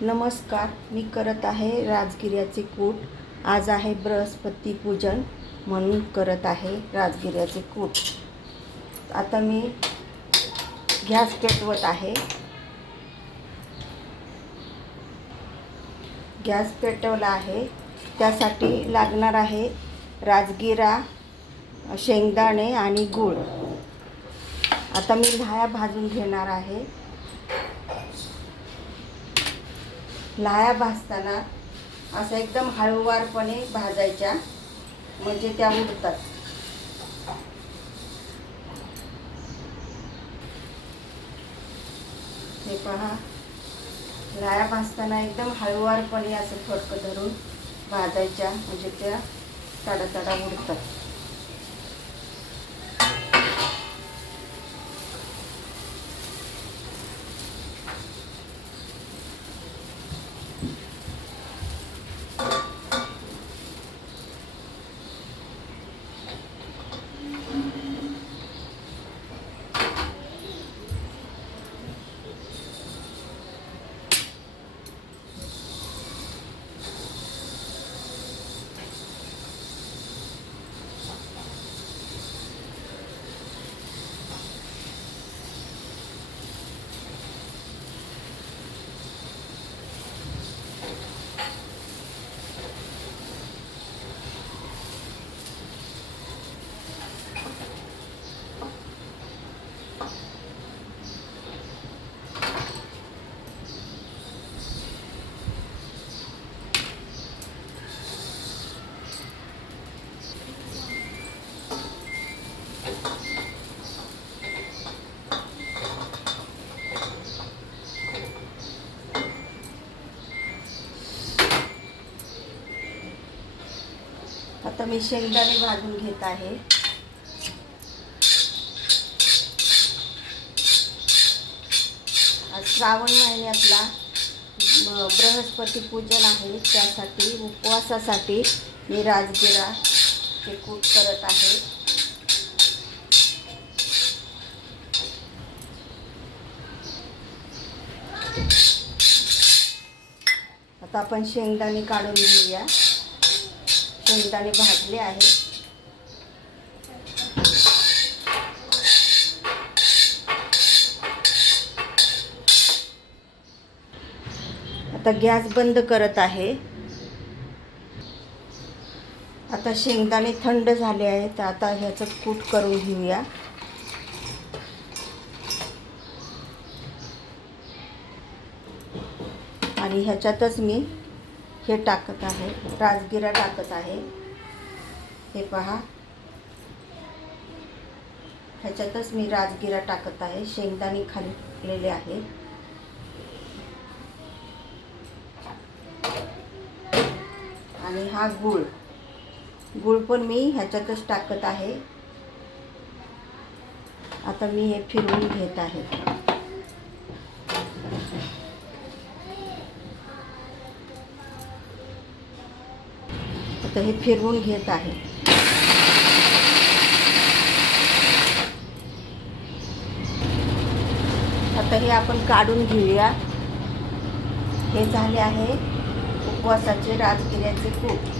नमस्कार. मी करत आहे राजगिऱ्याचे कूट. आज आहे बृहस्पती पूजन म्हणून करत आहे राजगिऱ्याचे कूट. आता मी गॅस पेटवत आहे. गॅस पेटवला आहे. त्यासाठी लागणार आहे राजगिरा, शेंगदाणे आणि गूळ. आता मी लाह्या भाजून घेणार आहे. लाह्या भाजताना असं एकदम हळूवारपणे भाजायच्या, म्हणजे त्या उडतात. हे पहा, लाह्या भाजताना एकदम हळूवारपणे असं फडकं धरून भाजायच्या, म्हणजे त्या तडा उडतात. आता मी शेंगदाणे भाजून घेत आहे. आज श्रावण महिन्यातला बृहस्पती पूजन आहे. त्यासाठी उपवासासाठी मी राजगिरा हे कूट करत आहे. आता आपण शेंगदाणे काढून घेऊया. शेंगदाणे भाजले आहे. आता गॅस बंद करत आहे. आता शेंगदाणे थंड झाले आहेत. आता ह्याचं कूट करून घेऊया. आणि ह्याच्यातच मी हे टाकत आहे, राजगिरा टाकत आहे. हे पहा, ह्याच्यातच मी राजगिरा टाकत आहे. शेंगदाणे खाल्लेले आहे. आणि हा गूळ पण मी ह्याच्यातच टाकत आहे. आता मी हे फिरवून घेत आहे. आता हे फिरवून घेत आहे. आता हे आपण काढून घेऊया. हे झाले आहे उपवासाचे राजगिऱ्याचे कूट.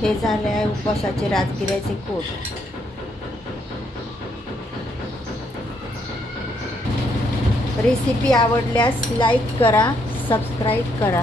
हे झाले आहे उपवासाचे राजगिऱ्याचे कूट. रेसिपी आवडल्यास लाईक करा, सबस्क्राईब करा.